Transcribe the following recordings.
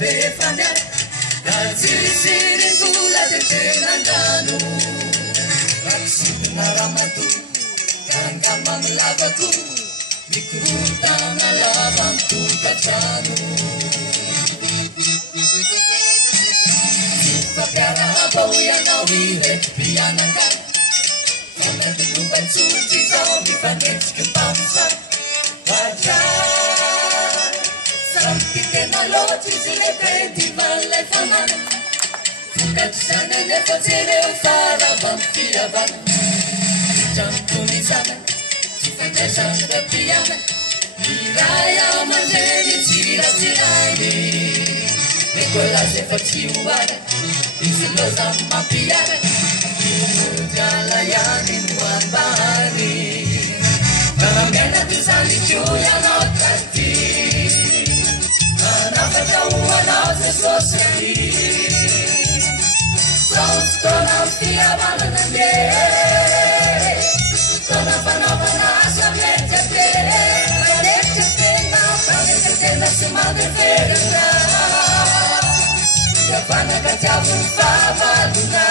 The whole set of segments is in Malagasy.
befana Katsisiri kula de tenanganu Raksina ramatu Kangamang lavaku Mikrutang alavantu kachanu Papiara abau yang awiret pianakan Karena tujuan suci kau dipanet ke bangsa Wajar Sampai teknologi silapkan di balai taman Bukan sana lepas sereu para bangkiraban Jam tulisan Jika jasa berpiana Diraya menjadi cira-cira Nikola sepertiuan Isinya sama piara Jalayanin wabari Bagaimana bisa dicuya notati Kenapa jauhan harus sosai Sonstona piawan nande Kenapa nasa blecete Blecete na blecete na semadre verga Kapana kacabun favaluna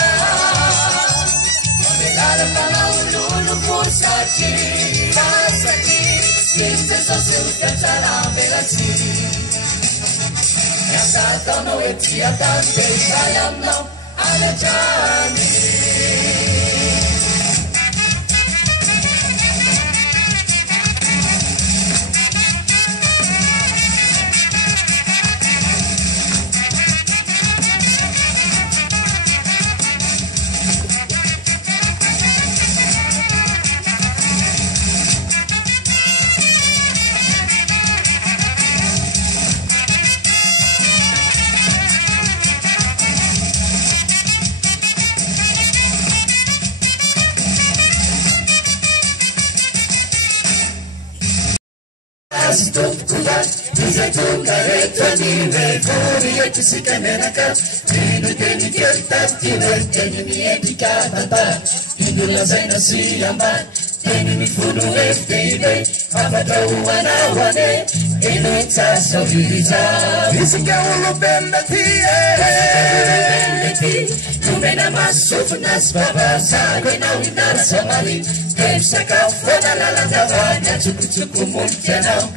Mabegara pana ululu pulsaci Pasaci Sinta sosil kacara belaci Yasa tono etia tante Sayam no ada jani Dice tu careta ni me furia que si cameraka Tino teni kiota tino teni mi etika tata Tino la zaina si amba Teni mi funu efteibe Abata uwana wane Eno itza soviriza Isika ulo benda tie Numena masufu nas baba Sagwe na winara somali Saka fona la lavanya Chuku multianao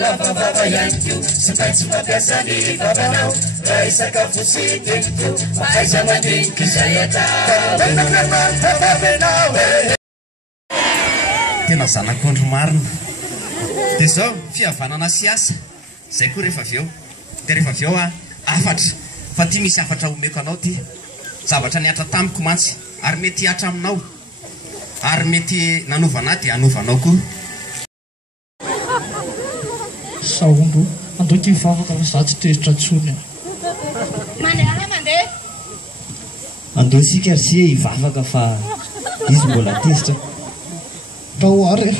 Lava baba yanku Sepansi mabiasani baba nao Raisa fusitinku Maisa mandinki saya tau Tena zanak'ondro marina Dia zao fihavanana siasa Zay koa rehefa avy eo Dia rehefa avy eo afatra Fa ty misy afatra omeko anao ty Zavatra niatra tamiko mantsy Ary mety hiatra aminao Ary mety nanova dia anovanao koa Saondo, andao ty mivavaka fa za tsy toeritra tsony Mandeha mandeha andao sika ry sia hivavaka fa izy mbola tezitra tao ary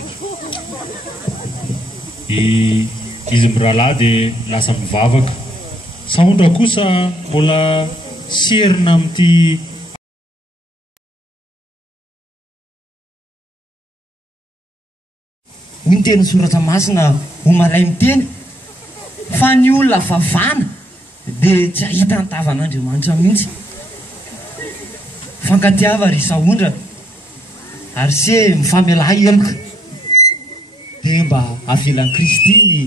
izy mirahalahy dia lasa mivavaka Saondra kosa mbola serina amin'ity ny teny soratra masina ho malay miteny fa ny olona vavana dia tsy ahita ny tavan'Andriamanitra mihitsy fankatiava ry Saondra ary se mifamelahy eloka dia mba avelan'i Kristy ny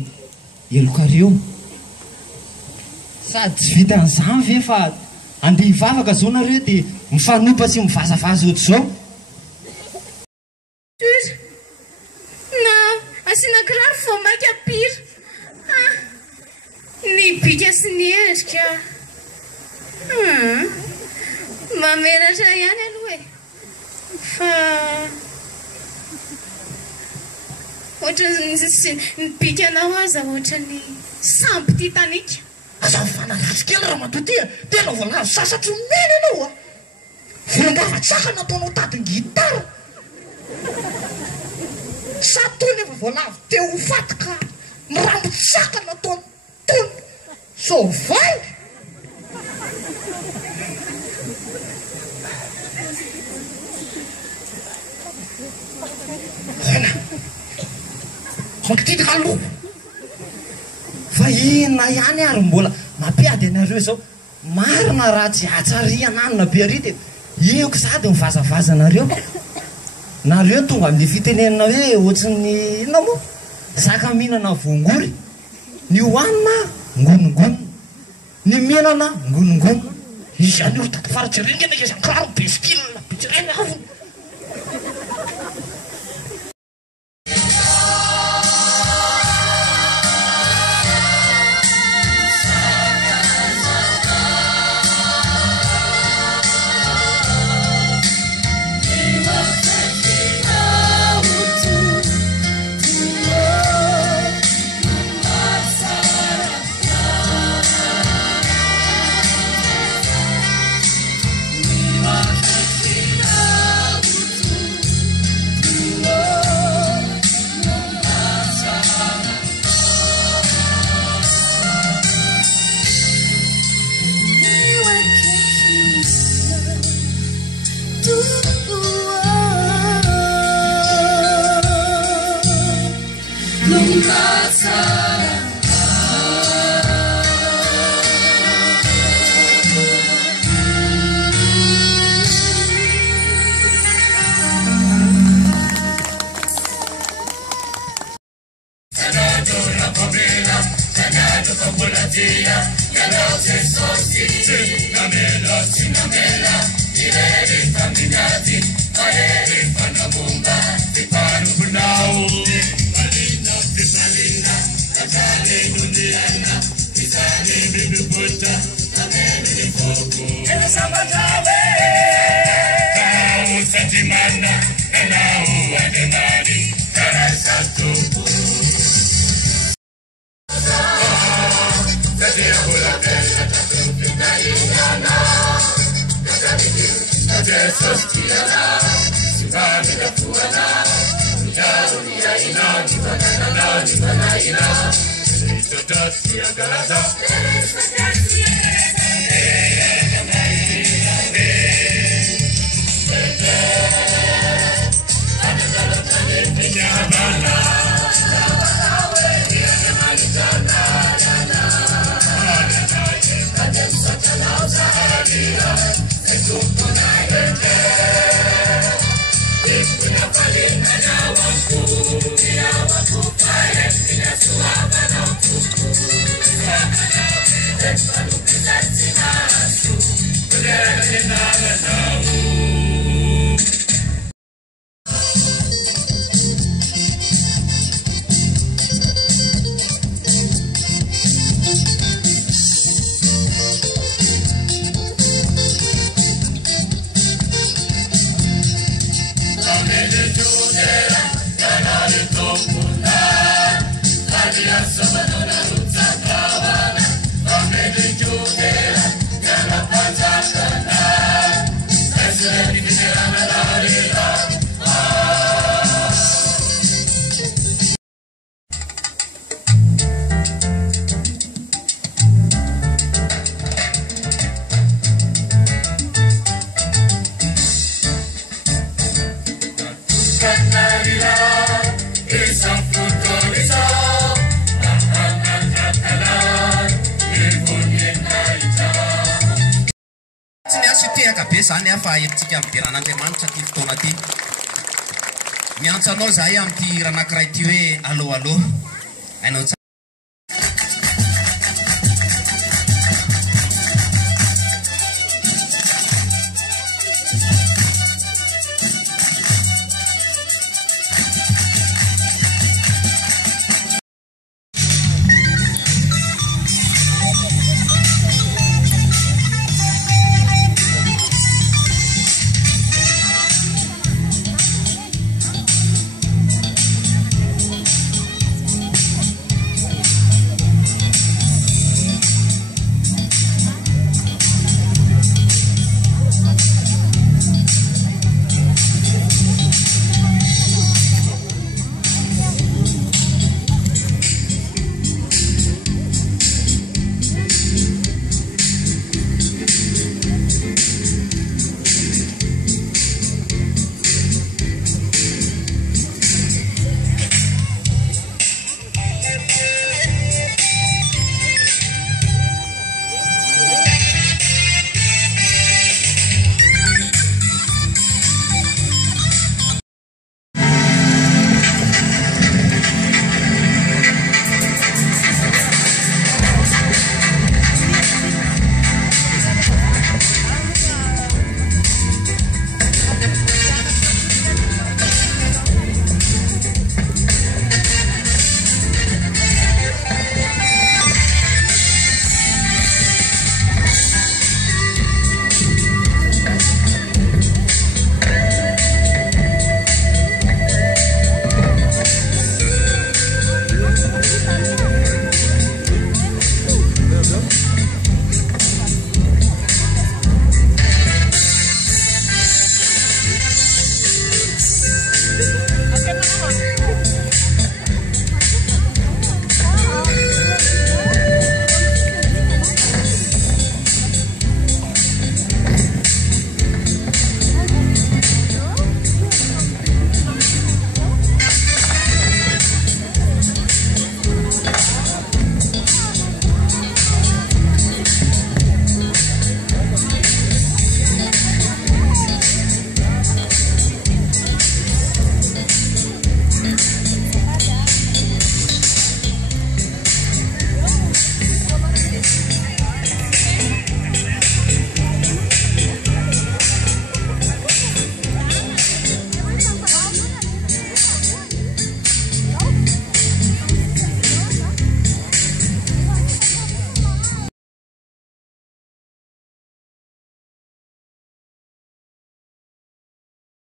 elokareo sady tsy vitan'izany ve fa andeha hivavaka zao nareo dia mifanopa sy mivazavaza ohatr'izao Asina kiraro fo maika pira Ny bika sy ny endrika Mameratra ihany aloha e Fa Ohatra ny bikanao aza ohatra ny sambo titanika Aza fanalatsy kely raha mato ty Tena voalavo sasatry mena anao Vongavan-tsaka nataonao tady gitara Satony efa voalavo teo ho fatika Mirambo-tsaka nataony tony Sovay Hoana Mankitika aloha fa inona ihany ary mbola mampiady anareo zao marina raha tsy atsariananona be ary dia ioko sady mivazavazanareo nareo tonga amin'le fitenenina hoe ohatrany inona moa zaka mihinana voangory ny hoanina ngonongonona ny mihinana ngonongonona izany io tato faratry rengana izan-kiraro besikilina bitsireny avy zany afa etsika amin'ny beran'Andriamanitra ty fotoana ty miantso anao zahay amin'ity raha anankiray ty hoe allo allo hainao